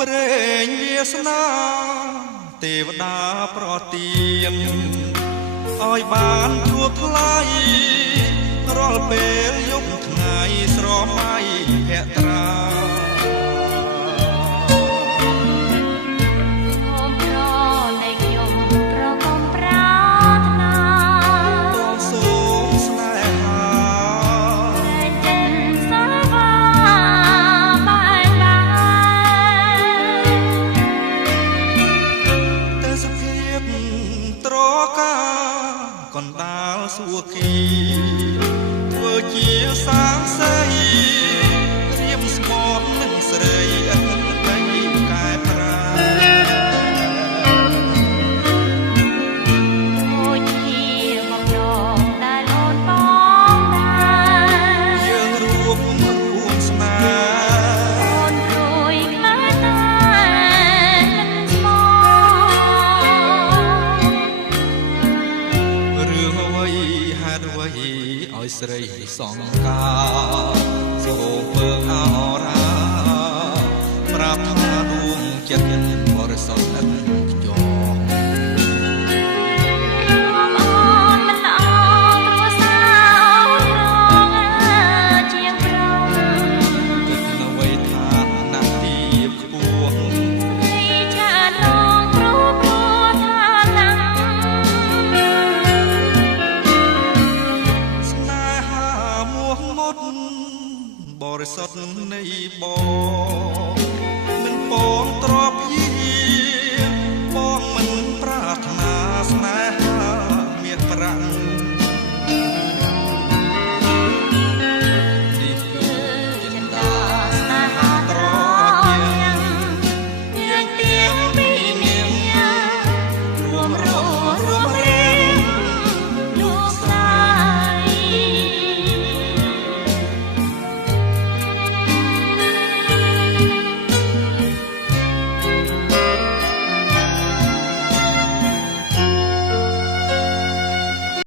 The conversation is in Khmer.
ប្រេងវាសនាទេវតាប្រទានឲ្យបានជួបថ្លៃរាល់ពេលយប់ថ្ងៃស្រមៃភក្ត្រាកណ្ដាលសួគីធ្វើជាសាងសីរៀមស្មត់នឹងស្រីអត់តែកែប្រែអូជាបំដងដែលអូនបងដែរយើងរួមស្នេហ៍អូនព្រួយខ្លាចតែមិនស្មោរឿងអ្វីហេតុអ្វីឲ្យស្រីសង្ការសូមពើអរា ប្រាប់ថាដួងចិត្តបរិសុទ្ធនឹងខ្យល់អូនមិនល្អគ្រួសារអូនរងជាងប្រងគិតនៅវ័យថាណាស់ទីខ្ពស់រីឆានឡងព្រោះថាណាស់ស្នេហាមួមុតបរិសុទ្ធនៃបង